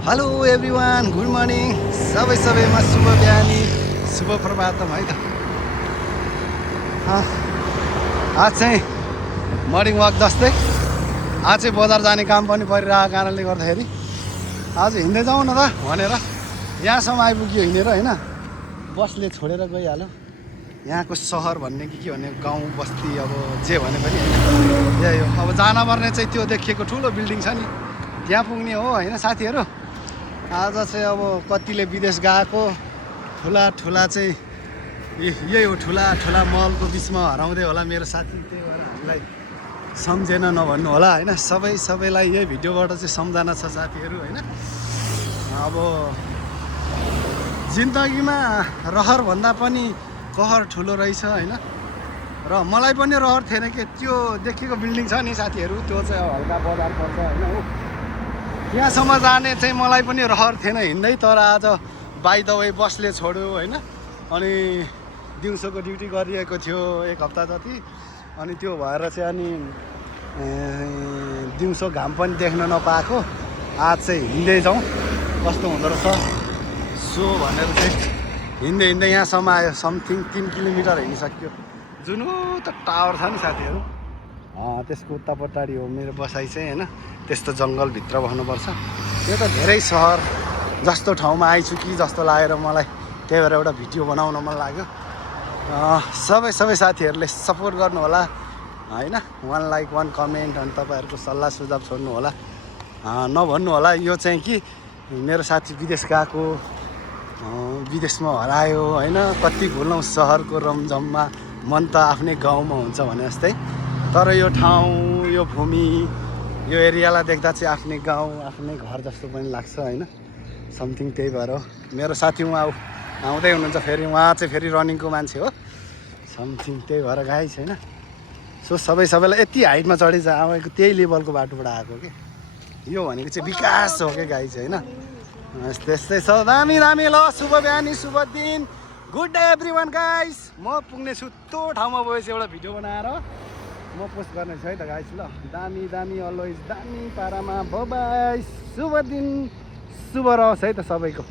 Hello everyone, good morning. सबैमा शुभ बिहानी, शुभ प्रभातम है त। आज चाहिँ मर्निङ वाक जस्तै आज चाहिँ बजार जाने काम पनि परिरहेको कारणले गर्दाखेरि आज हिँड्दै जाउँ न त भनेर यहाँसम्म आइपुग्यो हिँडेर होइन। बसले छोडेर गइहाल्यो। यहाँको सहर भन्ने के भन्ने गाउँ बस्ती अब जे भने पनि यही हो। अब जानुपर्ने चाहिँ त्यो देखिएको ठुलो बिल्डिङ छ नि, त्यहाँ पुग्ने हो होइन साथीहरू। आज चाहिँ अब कतिले विदेश गएको ठुला चाहिँ यही हो, ठुला मलको बिचमा हराउँदै होला मेरो साथी। त्यही भएर हामीलाई सम्झेन नभन्नु होला होइन। सबैलाई यही भिडियोबाट चाहिँ सम्झना छ साथीहरू होइन। अब जिन्दगीमा रहर भन्दा पनि कहर ठुलो रहेछ होइन। र मलाई पनि रहर थिएन कि त्यो देखेको बिल्डिङ छ नि साथीहरू, त्यो चाहिँ अब हल्का बजार पर्छ होइन हो। त्यहाँसम्म जाने चाहिँ मलाई पनि रहर थिएन हिँड्दै, तर आज बाई द वे बसले छोड्यो होइन। अनि दिउँसोको ड्युटी गरिएको थियो 1 हप्ता जति, अनि त्यो भएर चाहिँ अनि दिउँसो घाम पनि देख्न नपाएको। आज चाहिँ हिँड्दै जाउँ कस्तो हुँदो रहेछ सो भनेर चाहिँ हिँड्दै यहाँसम्म आयो। समथिङ 3 किलोमिटर हिँडिसक्यो। जुन त टावर छ नि साथीहरू, त्यसको उतापट्टि हो मेरो बसाइ चाहिँ होइन। त्यस्तो जङ्गलभित्र बस्नुपर्छ। त्यो त धेरै सहर जस्तो ठाउँमा आइछु कि जस्तो लागेर मलाई, त्यही भएर एउटा भिडियो बनाउन मन लाग्यो। सबै साथीहरूले सपोर्ट गर्नु होला होइन। 1 लाइक 1 कमेन्ट अनि तपाईँहरूको सल्लाह सुझाव छोड्नु होला। नभन्नु होला यो चाहिँ कि मेरो साथी विदेश गएको, विदेशमा हरायो होइन। कति भुलौँ सहरको रमझममा, मन त आफ्नै गाउँमा हुन्छ भने जस्तै। तर यो ठाउँ, यो भूमि, यो एरियालाई देख्दा चाहिँ आफ्नै गाउँ, आफ्नै घर जस्तो पनि लाग्छ होइन। समथिङ त्यही भएर हो। मेरो साथी उहाँ आउँदै हुनुहुन्छ फेरि, उहाँ चाहिँ फेरि रनिङको मान्छे हो। समथिङ त्यही भएर गाइस होइन। सो सबैलाई यति हाइटमा चढी आएको त्यही लेभलको बाटोबाट आएको कि यो भनेको चाहिँ विकास हो क्या गाइस होइन। त्यस्तै छ। दामी ल, शुभ बिहानी, शुभ दिन, गुड डे एभ्रिवान गाइस। म पुग्ने छु त्यो ठाउँमा गएपछि एउटा भिडियो बनाएर म पोस्ट गर्ने छु है त गाइस। ल दामी अलवेज दामी पारामा बाई। शुभ दिन शुभ रहोस् है त सबैको।